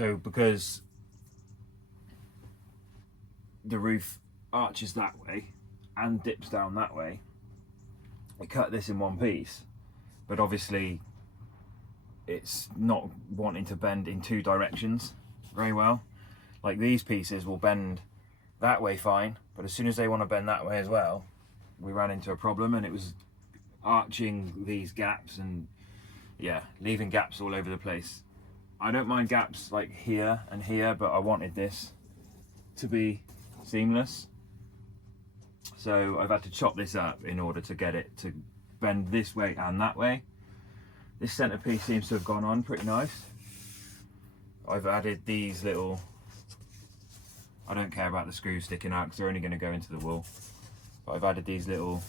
So because the roof arches that way and dips down that way, I cut this in one piece, but obviously it's not wanting to bend in two directions very well. Like these pieces will bend that way fine, but as soon as they want to bend that way as well, we ran into a problem, and it was arching these gaps and yeah, leaving gaps all over the place. I don't mind gaps like here and here, but I wanted this to be seamless. So I've had to chop this up in order to get it to bend this way and that way. This centerpiece seems to have gone on pretty nice. I've added these little, I don't care about the screws sticking out because they're only going to go into the wall. But I've added these little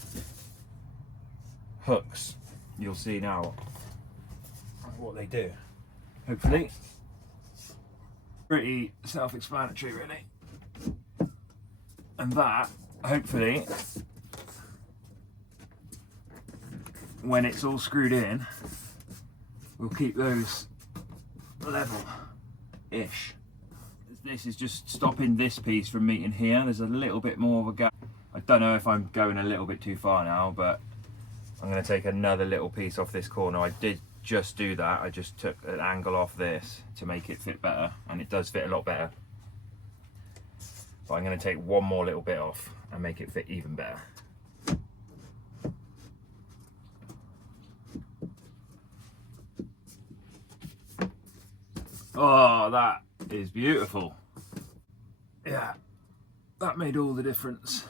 hooks. You'll see now what they do. Hopefully. Pretty self-explanatory really. And that, hopefully, when it's all screwed in, we'll keep those level-ish. This is just stopping this piece from meeting here. There's a little bit more of a gap. I don't know if I'm going a little bit too far now, but I'm going to take another little piece off this corner. I did just do that. I just took an angle off this to make it fit better, and it does fit a lot better. But I'm going to take one more little bit off and make it fit even better. Oh, that is beautiful. Yeah, that made all the difference.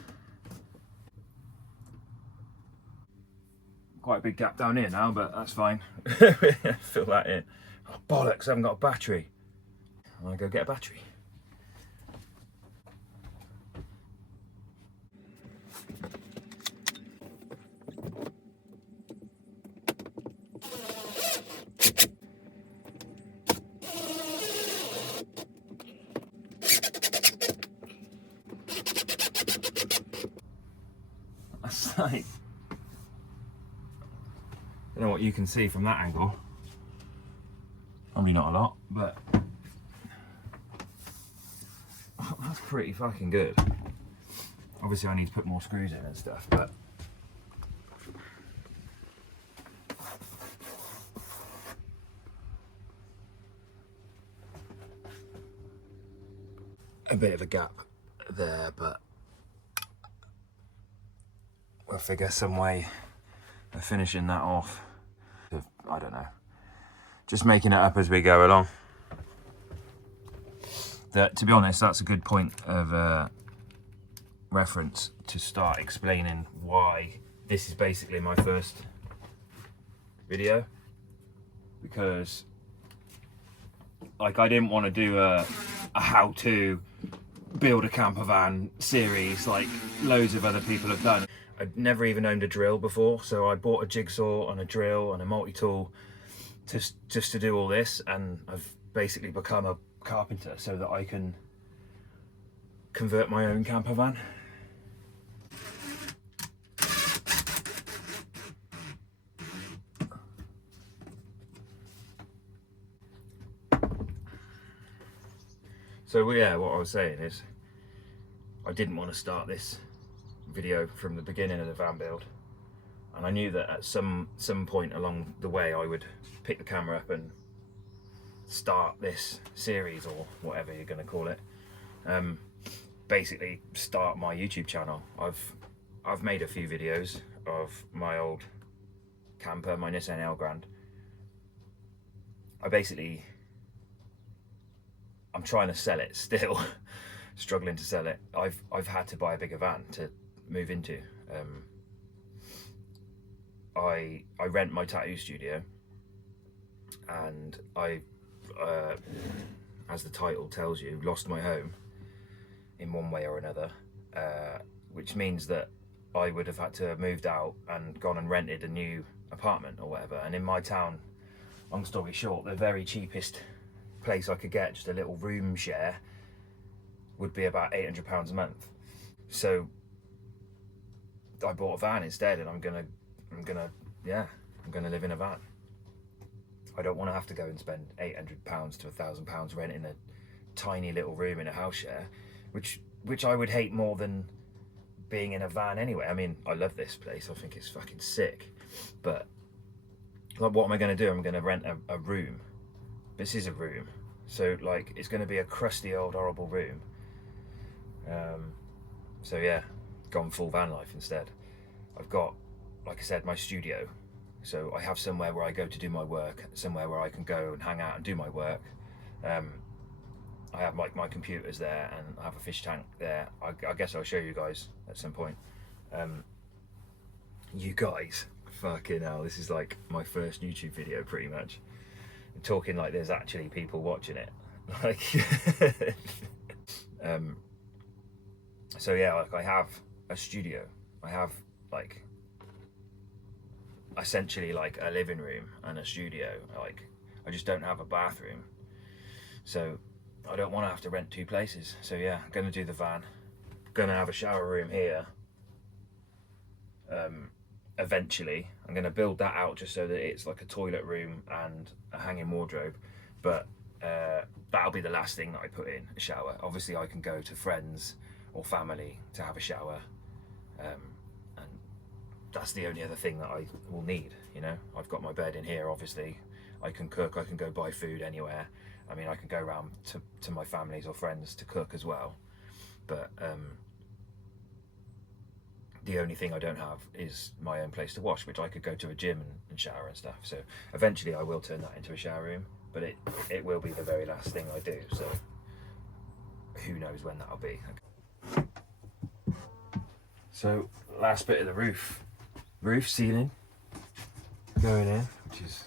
Quite a big gap down here now, but that's fine. Fill that in. Oh, bollocks, I haven't got a battery. I'm gonna go get a battery. That's like, I don't know what you can see from that angle. Probably not a lot, but that's pretty fucking good. Obviously I need to put more screws in and stuff, but a bit of a gap there, but we'll figure some way of finishing that off. I don't know, just making it up as we go along. That, to be honest, that's a good point of reference to start explaining why this is basically my first video, because like I didn't want to do a how to build a camper van series like loads of other people have done. I'd never even owned a drill before, so I bought a jigsaw and a drill and a multi-tool just to do all this, and I've basically become a carpenter so that I can convert my own camper van. So yeah, what I was saying is I didn't want to start this video from the beginning of the van build, and I knew that at some point along the way I would pick the camera up and start this series, or whatever you're going to call it. Basically start my YouTube channel. I've made a few videos of my old camper, my Nissan Elgrand. I'm trying to sell it still. Struggling to sell it. I've had to buy a bigger van to move into. I rent my tattoo studio, and I as the title tells you, lost my home in one way or another, which means that I would have had to have moved out and gone and rented a new apartment or whatever. And in my town, long story short, the very cheapest place I could get, just a little room share, would be about £800 a month. So I bought a van instead, and I'm gonna live in a van. I don't want to have to go and spend £800 to £1,000 renting a tiny little room in a house share, which I would hate more than being in a van anyway. I mean, I love this place. I think it's fucking sick. But like, what am I going to do? I'm going to rent a room. This is a room. So like, it's going to be a crusty old horrible room. So yeah, gone full van life instead. I've got, like I said, my studio. So I have somewhere where I go to do my work, somewhere where I can go and hang out and do my work. I have like my computers there, and I have a fish tank there. I guess I'll show you guys at some point. You guys, fucking hell, this is like my first YouTube video pretty much. I'm talking like there's actually people watching it. Like, so yeah, like I have a studio. I have like essentially like a living room and a studio. Like, I just don't have a bathroom, so I don't want to have to rent two places. So yeah, I'm gonna do the van. Gonna have a shower room here. Eventually I'm gonna build that out just so that it's like a toilet room and a hanging wardrobe, but that'll be the last thing that I put in, a shower. Obviously I can go to friends or family to have a shower, and that's the only other thing that I will need, you know. I've got my bed in here, obviously. I can cook, I can go buy food anywhere. I mean, I can go around to my families or friends to cook as well. But the only thing I don't have is my own place to wash, which I could go to a gym and shower and stuff. So eventually I will turn that into a shower room, but it will be the very last thing I do. So who knows when that'll be. So last bit of the roof ceiling going in, which is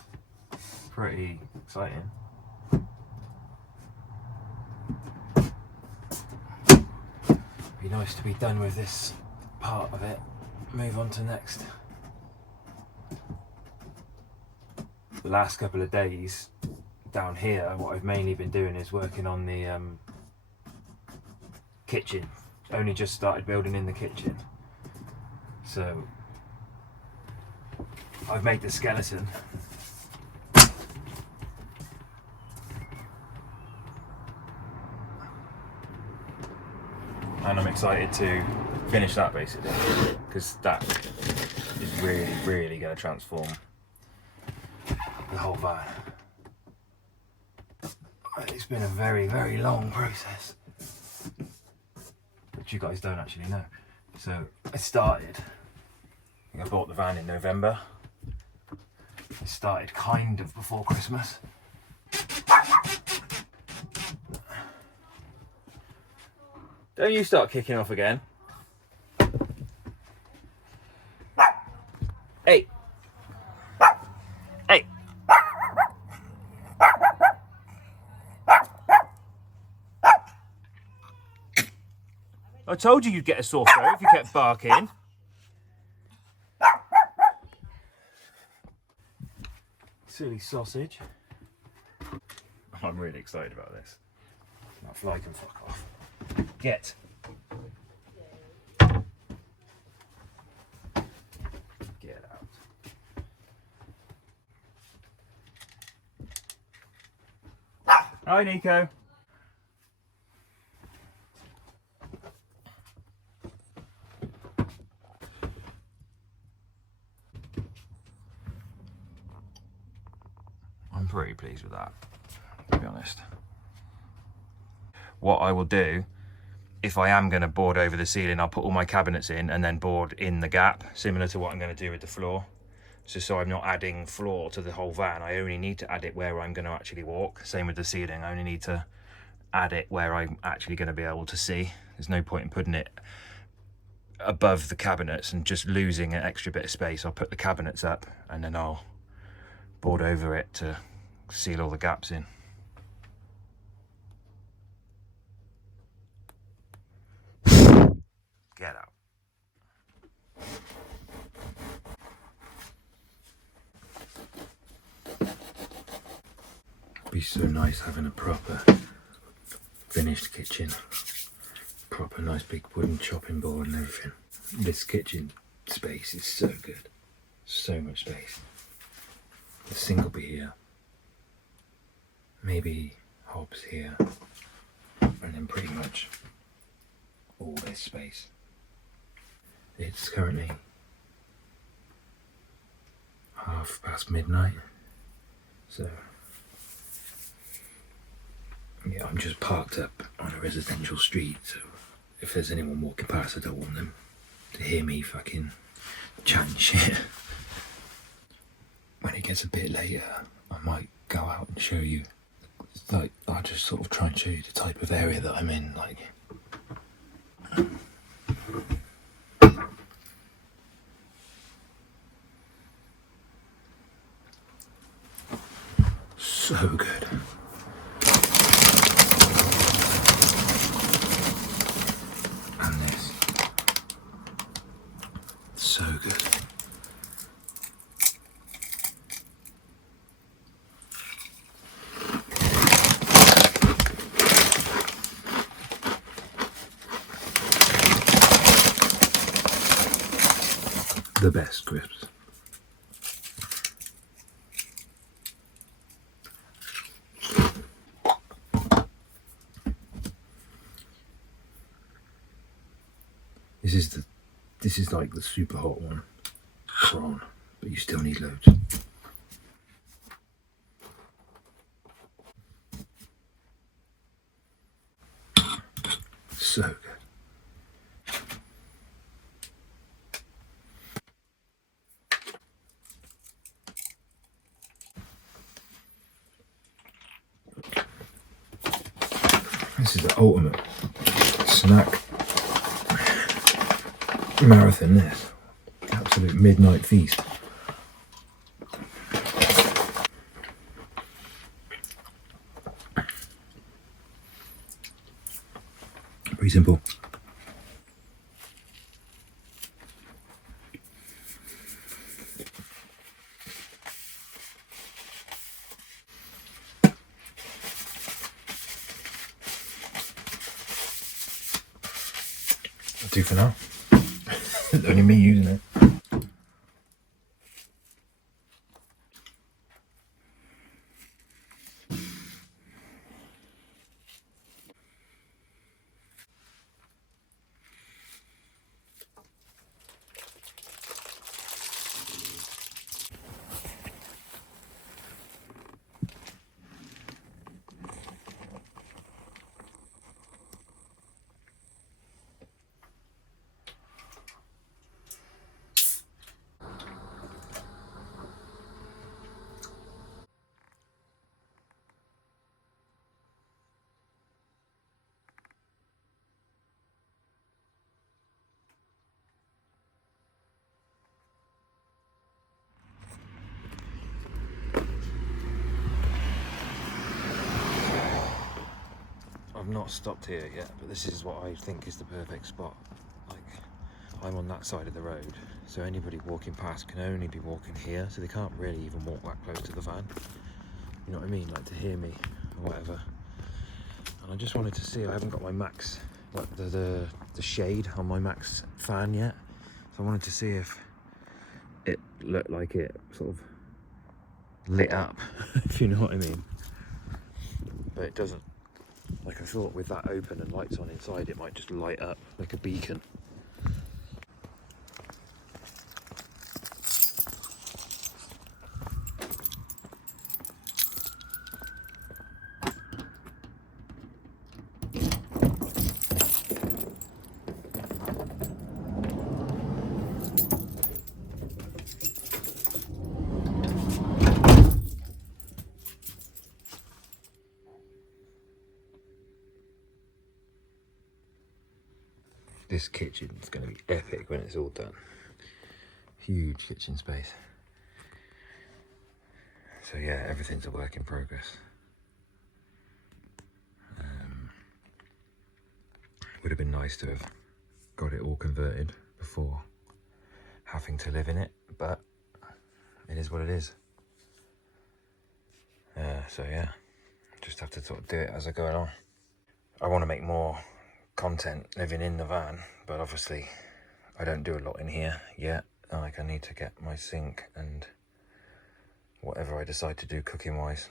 pretty exciting. Be nice to be done with this part of it, move on to next. The last couple of days down here, what I've mainly been doing is working on the kitchen. Only just started building in the kitchen, so I've made the skeleton. And I'm excited to finish that basically, because that is really going to transform the whole van. It's been a very long process, which you guys don't actually know. So I started, I bought the van in November. I started kind of before Christmas. Don't you start kicking off again. Hey. Hey. I told you you'd get a sore throat if you kept barking. Silly sausage. I'm really excited about this. That fly can fuck off. Get. Get out. Hi, Nico. I'm pretty pleased with that, to be honest. What I will do, if I am going to board over the ceiling, I'll put all my cabinets in and then board in the gap, similar to what I'm going to do with the floor. So I'm not adding floor to the whole van. I only need to add it where I'm going to actually walk. Same with the ceiling. I only need to add it where I'm actually going to be able to see. There's no point in putting it above the cabinets and just losing an extra bit of space. I'll put the cabinets up and then I'll board over it to seal all the gaps in. Get out. Be so nice having a proper finished kitchen. Proper nice big wooden chopping board and everything. This kitchen space is so good. So much space. The sink will be here. maybe hobs here, and then pretty much all this space. It's currently midnight, so yeah, I'm just parked up on a residential street, so if there's anyone walking past, I don't want them to hear me fucking chatting shit. When it gets a bit later, I might go out and show you, like, I'll just sort of try and show you the type of area that I'm in, like. So good. And this. So good. The best crisps. This is like the super hot one, prawn, but you still need loads. So good. This is the ultimate snack marathon, this. Absolute midnight feast. Pretty simple. That'll do for now. Only me using it. I've not stopped here yet, but this is what I think is the perfect spot. Like, I'm on that side of the road, so anybody walking past can only be walking here, so they can't really even walk that close to the van. You know what I mean? Like, to hear me or whatever. And I just wanted to see, I haven't got my Max, like the shade on my Max fan yet, so I wanted to see if it looked like it sort of lit up, if you know what I mean. But it doesn't. Like, I thought with that open and lights on inside, it might just light up like a beacon. This kitchen's going to be epic when it's all done. Huge kitchen space. So yeah, everything's a work in progress. Would have been nice to have got it all converted before having to live in it, but it is what it is. So yeah, just have to sort of do it as I go along. I want to make more content living in the van, but obviously I don't do a lot in here yet. Like, I need to get my sink and whatever I decide to do cooking wise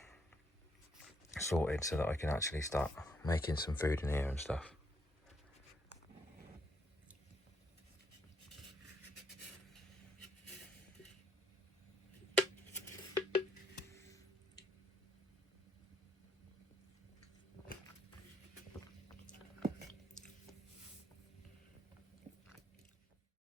sorted so that I can actually start making some food in here and stuff.